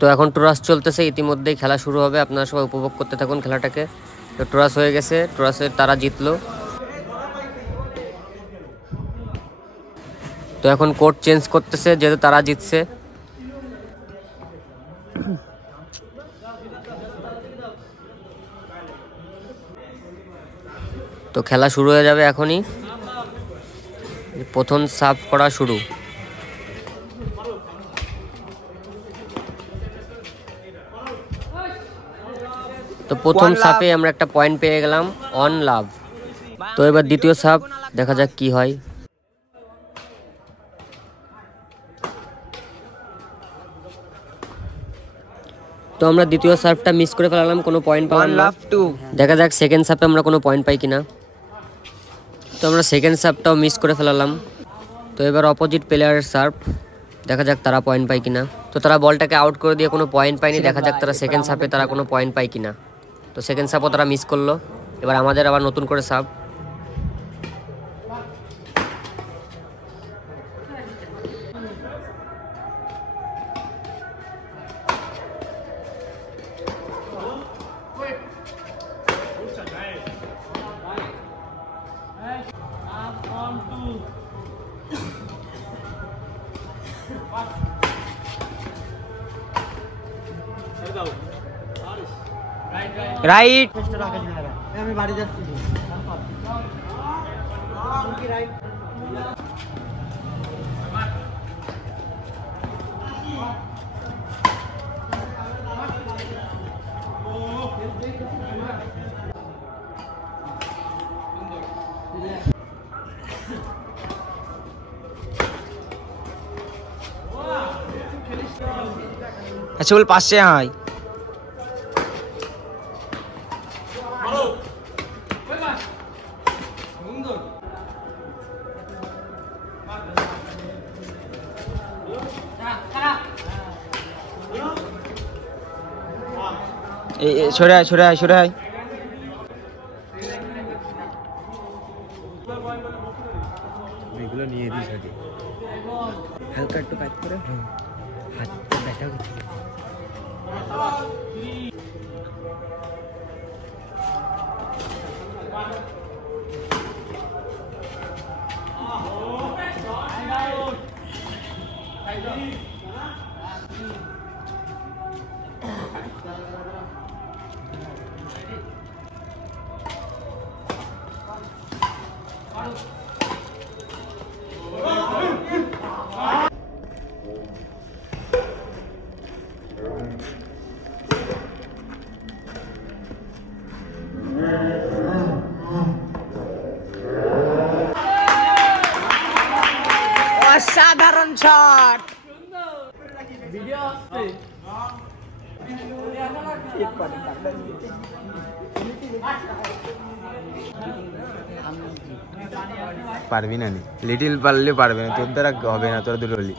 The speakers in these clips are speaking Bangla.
তো এখন টরাস চলতেছে, ইতিমধ্যেই খেলা শুরু হবে, আপনারা সবাই উপভোগ করতে থাকুন খেলাটাকে। তো টরাস হয়ে গেছে, টরাসের তারা জিতলো। তো এখন কোর্ট চেঞ্জ করতেছে যেহেতু তারা জিতছে। তো খেলা শুরু হয়ে যাবে এখনই, প্রথম সার্ভ করা শুরু। তো প্রথম সার্ভে আমরা একটা পয়েন্ট পেয়ে গেলাম, অন লাভ। তো এবার দ্বিতীয় সার্ভ দেখা যাক কি হয়। তো আমরা দ্বিতীয় সার্ভটা মিস করে ফেলাম, কোনো পয়েন্ট পেলাম না। দেখা যাক সেকেন্ড সার্ভে আমরা কোনো পয়েন্ট পাই কিনা। তো আমরা সেকেন্ড সার্ভটাও মিস করে ফেলাম। তো এবার অপোজিট প্লেয়ারের সার্ভ, দেখা যাক তারা পয়েন্ট পায় কিনা। তো তারা বলটাকে আউট করে দিয়ে কোনো পয়েন্ট পায়নি, দেখা যাক তারা সেকেন্ড সার্ভে তারা কোনো পয়েন্ট পায় কিনা। তো সেকেন্ড সার্ভও তারা মিস করলো। এবার আমাদের আবার নতুন করে সার্ভ। রাইট আমি বাড়ি যাচ্ছি। আচ্ছা বল পাশে আয়। সরে আয় সরে আয় সরে আয়। এগুলো নিয়ে দিস আগে, হালকা একটু কাজ করে হাত ব্যথা করছে। অসাধারণ শট। ভিডিও আসছে। পারবি না, লিটিল পারলে পারবে না, তোর দ্বারা হবে না, তোর দুটো হলি।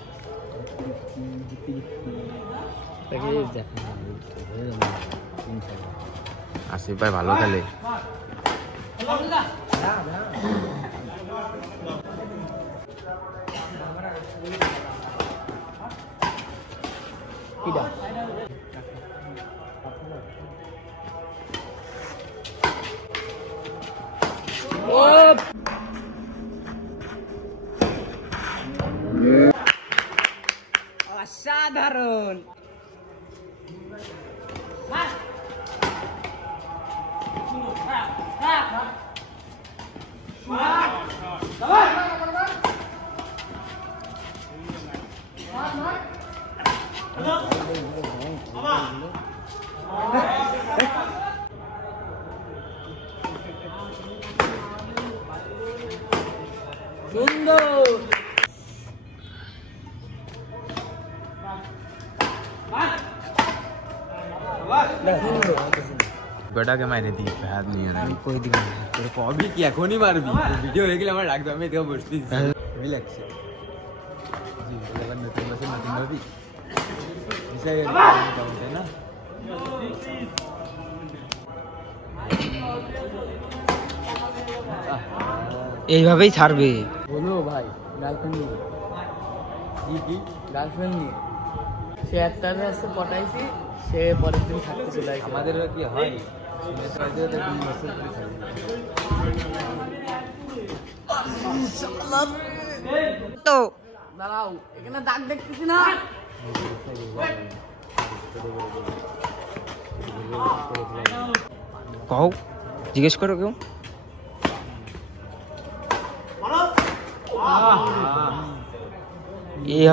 আসিফ ভাই ভালো খেলে। অসাধারণ। গোটাকে মাইরে দিই, হাত নিয়ে কই দিকে তোর কবি কি এখনই মারবি? ভিডিও হয়ে গেলে আমার রাখবে, আমি এদিকে বসতেছি। রিল্যাক্স জি, এবার নতুন বছর নতুন ভাবি বিষয় না। এইভাবেই ছাড়বে। বলো ভাই, গার্লফ্রেন্ড নিয়ে কি গার্লফ্রেন্ড নিয়ে সে একটা আছে পটাইছি, সে পরের দিন থাকতে চলে আসে। আমাদের কি হয় সিলেটের বাড়িতে তো 2 বছর ধরে থাকি। তো দাঁড়াও, এখানে দাগ দেখতেছি না। কও, জিজ্ঞেস করো কেউ। এই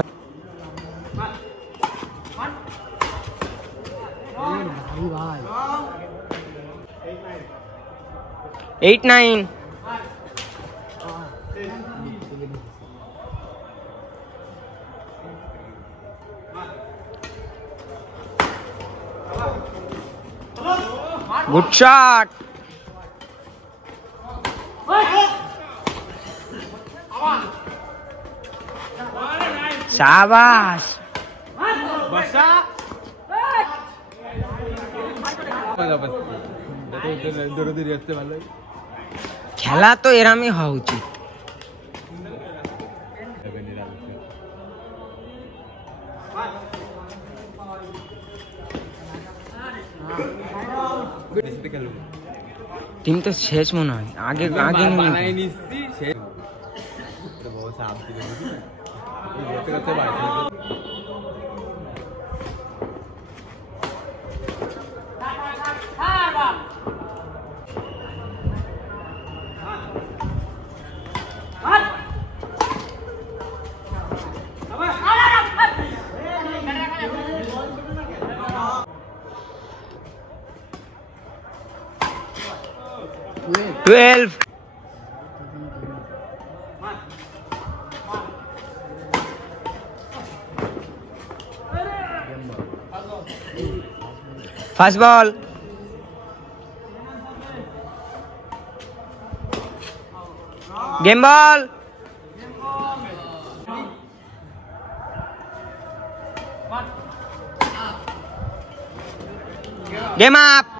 8-9 Good shot. शाबाश। খেলা তো এরামই হওয়া উচিত। টিম তো শেষ মনে হয়, আগে আগে বানাই নিচ্ছি শেষ তো বহু সাপ দিলে বুঝি করতে করতে বাইরে 12 Fast ball. Game ball. Game up.